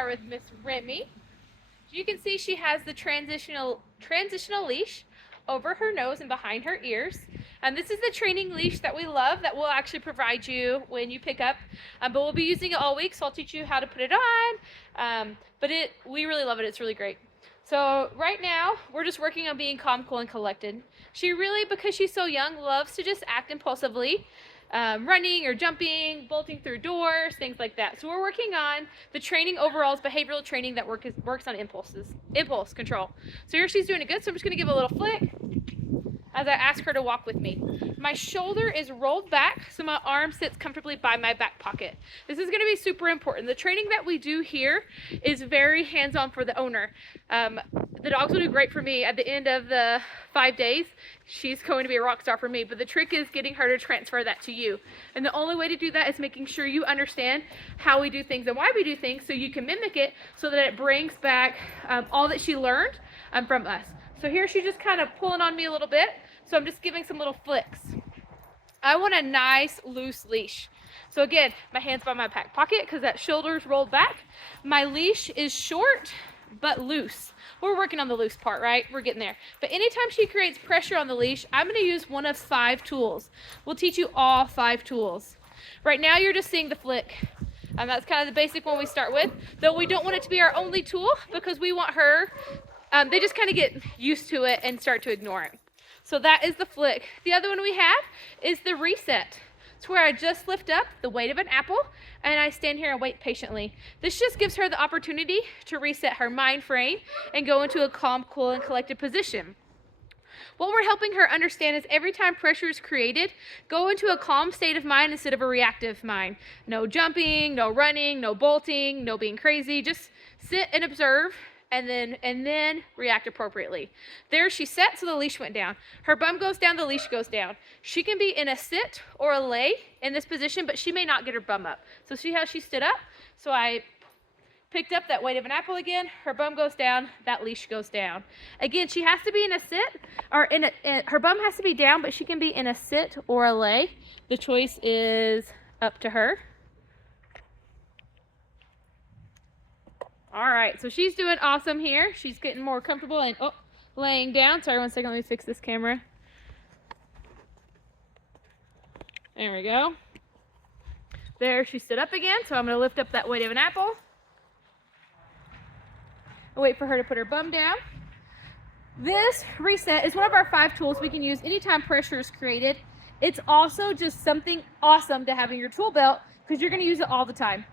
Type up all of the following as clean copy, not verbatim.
start with Miss Remi. You can see she has the transitional leash over her nose and behind her ears. And this is the training leash that we love that we'll actually provide you when you pick up. But we'll be using it all week, so I'll teach you how to put it on. We really love it. It's really great. So right now, we're just working on being calm, cool, and collected. She really, because she's so young, loves to just act impulsively. Running or jumping, bolting through doors, things like that. So we're working on the training overall, is behavioral training that works on impulse control. So here she's doing it good, so I'm just going to give a little flick as I ask her to walk with me. My shoulder is rolled back, so my arm sits comfortably by my back pocket. This is going to be super important. The training that we do here is very hands-on for the owner. The dogs will do great for me at the end of the 5 days. She's going to be a rock star for me, but the trick is getting her to transfer that to you. And the only way to do that is making sure you understand how we do things and why we do things, so you can mimic it, so that it brings back all that she learned from us. So here she's just kind of pulling on me a little bit, so I'm just giving some little flicks. I want a nice loose leash. So again, my hand's by my back pocket because that shoulder's rolled back. My leash is short but loose. We're working on the loose part, right? We're getting there. But anytime she creates pressure on the leash, I'm going to use one of 5 tools. We'll teach you all 5 tools. Right now you're just seeing the flick. And that's kind of the basic one we start with, though we don't want it to be our only tool because we want her, they just kind of get used to it and start to ignore it. So that is the flick. The other one we have is the reset. It's where I just lift up the weight of an apple and I stand here and wait patiently. This just gives her the opportunity to reset her mind frame and go into a calm, cool, and collected position. What we're helping her understand is every time pressure is created, go into a calm state of mind instead of a reactive mind. No jumping, no running, no bolting, no being crazy. Just sit and observe and then react appropriately. There she sat, so the leash went down. Her bum goes down, the leash goes down. She can be in a sit or a lay in this position, but she may not get her bum up. So see how she stood up? So I picked up that weight of an apple again, her bum goes down, that leash goes down. Again, she has to be in a sit, or her bum has to be down, but she can be in a sit or a lay. The choice is up to her. All right, so she's doing awesome here. She's getting more comfortable and laying down. Sorry, 1 second, let me fix this camera. There we go. There, she stood up again, so I'm gonna lift up that weight of an apple. I'll wait for her to put her bum down. This reset is one of our 5 tools we can use anytime pressure is created. It's also just something awesome to have in your tool belt because you're gonna use it all the time.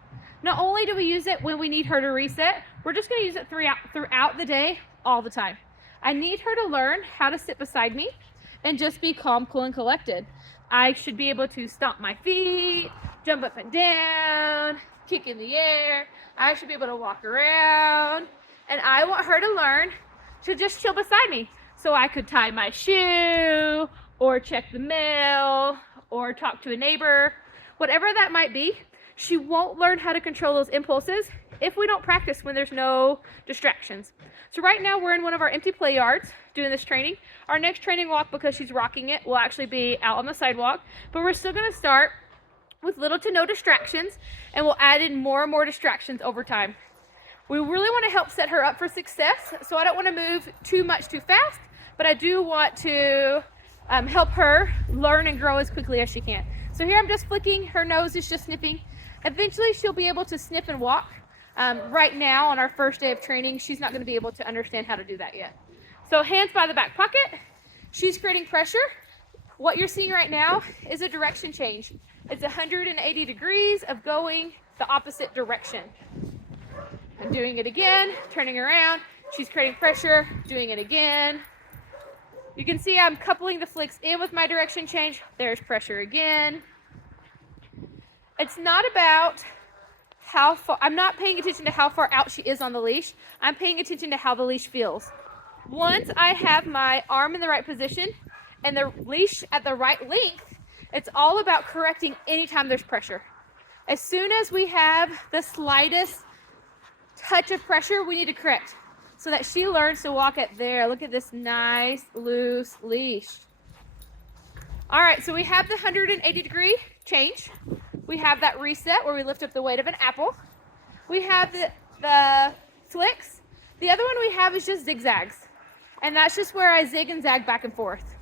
Not only do we use it when we need her to reset, we're just going to use it throughout the day, all the time. I need her to learn how to sit beside me and just be calm, cool, and collected. I should be able to stomp my feet, jump up and down, kick in the air. I should be able to walk around. And I want her to learn to just chill beside me. So I could tie my shoe, or check the mail, or talk to a neighbor, whatever that might be. She won't learn how to control those impulses if we don't practice when there's no distractions. So right now we're in one of our empty play yards doing this training. Our next training walk, because she's rocking it, will actually be out on the sidewalk, but we're still going to start with little to no distractions, and we'll add in more and more distractions over time. We really want to help set her up for success, so I don't want to move too much too fast, but I do want to help her learn and grow as quickly as she can. So here I'm just flicking, her nose is just sniffing. Eventually she'll be able to sniff and walk. Right now on our first day of training, she's not going to be able to understand how to do that yet. So hands by the back pocket. She's creating pressure. What you're seeing right now is a direction change. It's 180 degrees of going the opposite direction. I'm doing it again, turning around. She's creating pressure, doing it again. You can see I'm coupling the flicks in with my direction change. There's pressure again. It's not about how far, I'm not paying attention to how far out she is on the leash. I'm paying attention to how the leash feels. Once I have my arm in the right position and the leash at the right length, it's all about correcting anytime there's pressure. As soon as we have the slightest touch of pressure, we need to correct so that she learns to walk at there. Look at this nice loose leash. All right, so we have the 180 degree change. We have that reset where we lift up the weight of an apple. We have the the flicks. The other one we have is just zigzags. And that's just where I zig and zag back and forth.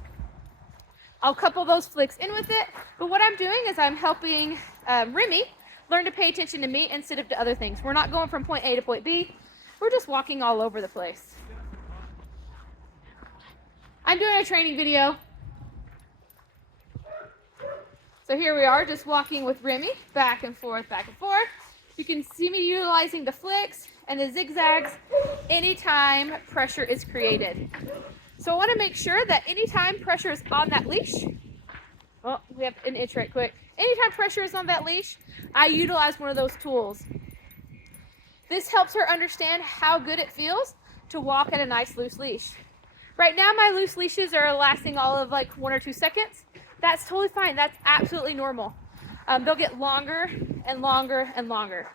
I'll couple those flicks in with it, but what I'm doing is I'm helping Remi learn to pay attention to me instead of to other things. We're not going from point A to point B. We're just walking all over the place. I'm doing a training video. So here we are, just walking with Remi, back and forth, back and forth. You can see me utilizing the flicks and the zigzags anytime pressure is created. So I want to make sure that anytime pressure is on that leash, oh, we have an itch right quick. Anytime pressure is on that leash, I utilize one of those tools. This helps her understand how good it feels to walk at a nice loose leash. Right now my loose leashes are lasting all of like 1 or 2 seconds. That's totally fine. That's absolutely normal. They'll get longer and longer and longer.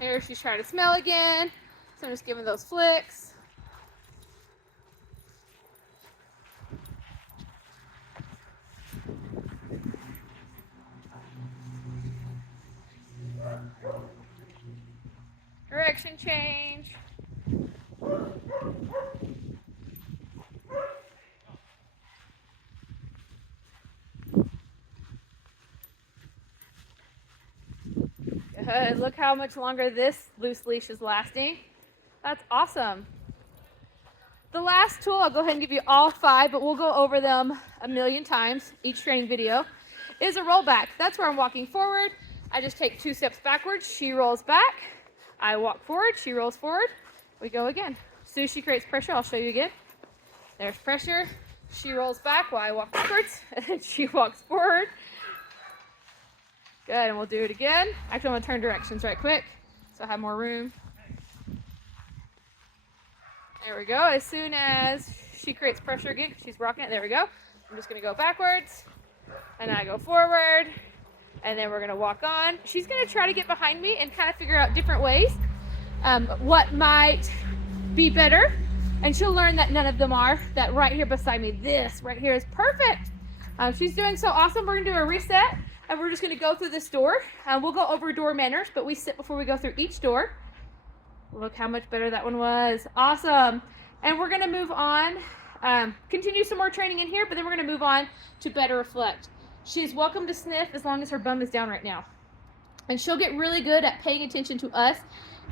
Here she's trying to smell again. So I'm just giving those flicks. Direction change. Good. Look how much longer this loose leash is lasting. That's awesome. The last tool, I'll go ahead and give you all 5, but we'll go over them a million times each training video, is a rollback. That's where I'm walking forward. I just take 2 steps backwards. She rolls back. I walk forward. She rolls forward. We go again. As soon as she creates pressure, I'll show you again. There's pressure. She rolls back while I walk backwards, and she walks forward. Good, and we'll do it again. Actually, I'm going to turn directions right quick so I have more room. There we go. As soon as she creates pressure again, she's rocking it. There we go. I'm just going to go backwards, and I go forward, and then we're going to walk on. She's going to try to get behind me and kind of figure out different ways what might be better, and she'll learn that none of them are. That right here beside me, this right here is perfect. She's doing so awesome. We're going to do a reset, and we're just going to go through this door. We'll go over door manners, but we sit before we go through each door. Look how much better that one was. Awesome. And we're going to move on, continue some more training in here, but then we're going to move on to better reflect. She's welcome to sniff as long as her bum is down right now. And she'll get really good at paying attention to us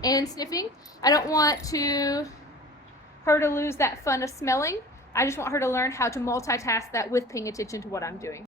and sniffing. I don't want her to lose that fun of smelling. I just want her to learn how to multitask that with paying attention to what I'm doing.